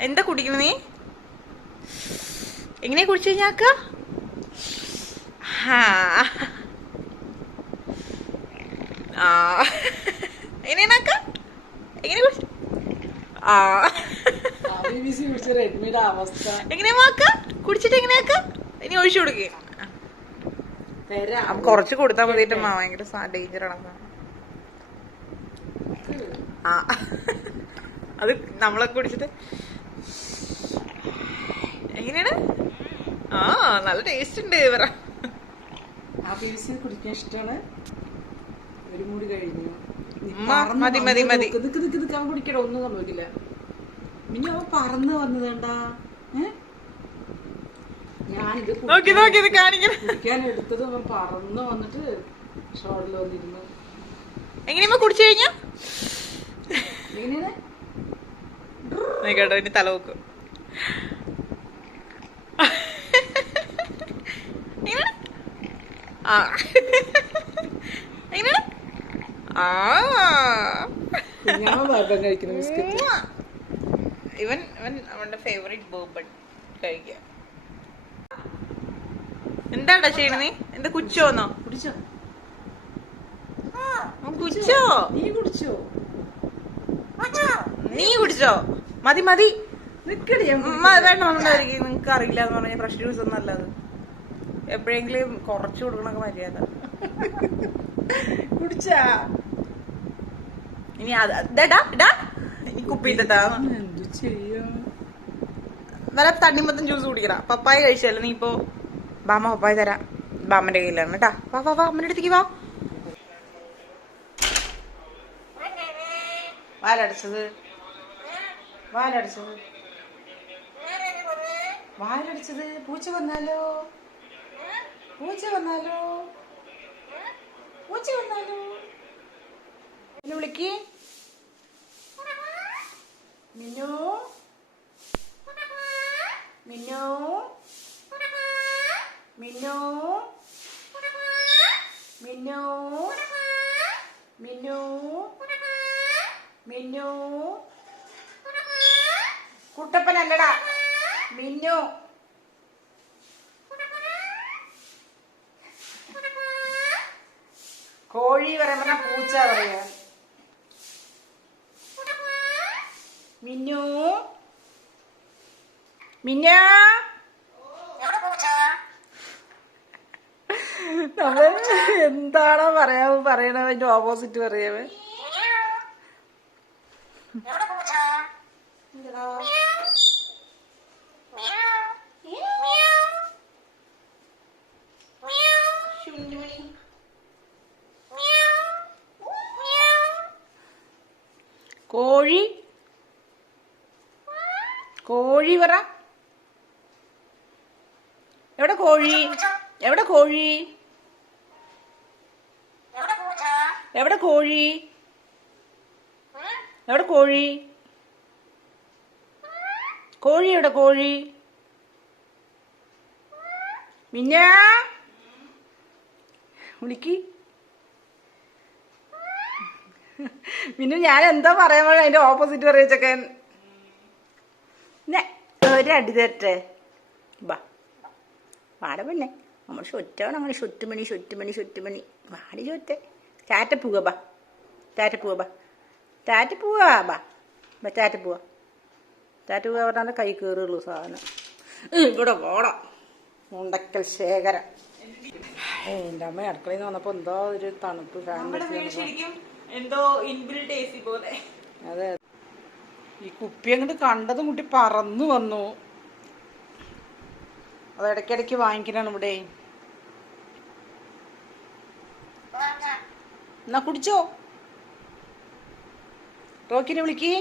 എന്താ കുടിക്കണ നീ? എങ്ങനെയാ കുടിച്ചു കഴിഞ്ഞാക്ക. ആ. എങ്ങനെയാണാക്ക എങ്ങനെ കുടിച്ചു? ആ. എങ്ങനെയാ കുടിച്ചിട്ട് എങ്ങനെയാക്ക? ഇനി ഒഴിച്ചു കൊടുക്കേ. കൊറച്ച് കൊടുത്താ മതിയിട്ട് ഭയങ്കര ഡേഞ്ചർ ആണ്. അത് നമ്മളെ കുടിച്ചിട്ട് എങ്ങനെയാണ്? ആ നല്ല ടേസ്റ്റ് ഉണ്ട് പറ കുടിക്കാൻ ഇഷ്ടമാണ് ഒരു മൂടി കഴിഞ്ഞു. മതി, മതി, മതി. കുടിക്കട ഒന്നും സംഭവിക്കില്ല. പിന്നെ അവൻ പറന്ന് വന്നതേണ്ടാ. ഏ? ഞാനിത് നോക്കി നോക്കി ഇത് കാണിക്കണം. കുടിക്കാൻ എടുത്തത് അവൻ പറന്ന് വന്നിട്ട് ഷോളിൽ വന്നിരുന്നു. എങ്ങനെയാ കുടിച്ചു കഴിഞ്ഞാ? എങ്ങനെയാണ്? കേട്ടോ ഇനി തല നോക്കും എങ്ങനെയാണ്? ആ എങ്ങനെയാണ്? ഞാൻ കഴിക്കുന്ന ബിസ്ക്കറ്റ്. ഉമ്മ. ഇവൻ ഇവൻ അവന്റെ ഫേവറേറ്റ് ബോബൺ കഴിക്കുക. എന്താണ്ടാ ചെയ്യണ നീ? എന്താ കുച്ചോന്നോ കുടിച്ചോ. കുച്ചോ നീ കുടിച്ചോ? നീ കുടിച്ചോ? മതി മതി. നിക്കടി വേണ്ട നമ്മളായിരിക്കും നിങ്ങക്ക് അറിയില്ല എന്ന് പറഞ്ഞ ഫ്രഷ് ജ്യൂസ് ഒന്നും അല്ലത് എപ്പോഴെങ്കിലും കുറച്ചു കൊടുക്കണൊക്കെ മര്യാദ. കുടിച്ചാ? ഇനി ഇനി കുപ്പിയിട്ടാ എന്തു ചെയ്യും? വല്ല തണ്ണിമത്തൻ ജ്യൂസ് കുടിക്കണം പപ്പായ കഴിച്ചല്ലേ നീ ഇപ്പോ ബാമ പപ്പായ തരാ. ബാമന്റെ കയ്യിലാണ് കേട്ടാ വാ വാ വാ അമ്മന്റെ അടുത്തേക്ക് വാ. വാലടച്ചത്. വാലടച്ചത്. വാലടച്ചത്. പൂച്ച വന്നാലോ? പൂച്ച വന്നാലോ? പൂച്ച വന്നാലോ? എന്നെ വിളിക്ക്. മിന്നു? മിന്നു? മിന്നു? മിന്നു? മിന്നു? മിന്നു? കുട്ടപ്പനല്ലടാ. മിന്നു? കോഴി പറയുമ്പോ പൂച്ച പറയാ. മിന്നു. മിന്ന. എന്താണോ പറയാ പറയണ അതിന്റെ ഓപ്പോസിറ്റ് പറയാവേ കോഴി. കോഴി പറ. എവിടെ കോഴി? എവിടെ കോഴി? എവിടെ കോഴി? എവിടെ കോഴി? കോഴി എവിടെ കോഴി? മിന്നാ. വിളിക്ക് പിന്നെ ഞാൻ എന്താ പറയാൻ പോലും അതിന്റെ ഓപ്പോസിറ്റ് പറയാ ഒരു അടി തരട്ടെ. ബാ. വാട പിന്നെ നമ്മൾ ചൊറ്റാണ് അങ്ങനെ ചുറ്റുമണി ചുറ്റുമണി ചുറ്റുമണി. വാടി ചൊറ്റെ. ടാറ്റ പൂവ ബാ. ടാറ്റ പൂവ ബാ. ടാറ്റ പോവാ ബാ. ബാ ടാറ്റ പോവാ. ടാറ്റ പൂവ പറഞ്ഞാൽ കൈ കയറുള്ളൂ സാധനം. ഇവിടെ പോടാം മുണ്ടക്കൽ ശേഖരം. എന്റെ അമ്മ അടുക്കളയിൽ നിന്ന് വന്നപ്പോ എന്തോ ഒരു തണുപ്പ് ഫാൻ എന്തോ ഇൻബിൽഡ് എ സി പോലെ. അതെ. ഈ കുപ്പി അങ്ങോട്ട് കണ്ടതും കുട്ടി പറന്നു വന്നു. അത് ഇടയ്ക്കിടയ്ക്ക് വാങ്ങിക്കലാണ് ഇവിടെ. എന്നാ കുടിച്ചോ? റോക്കിനെ വിളിക്ക്.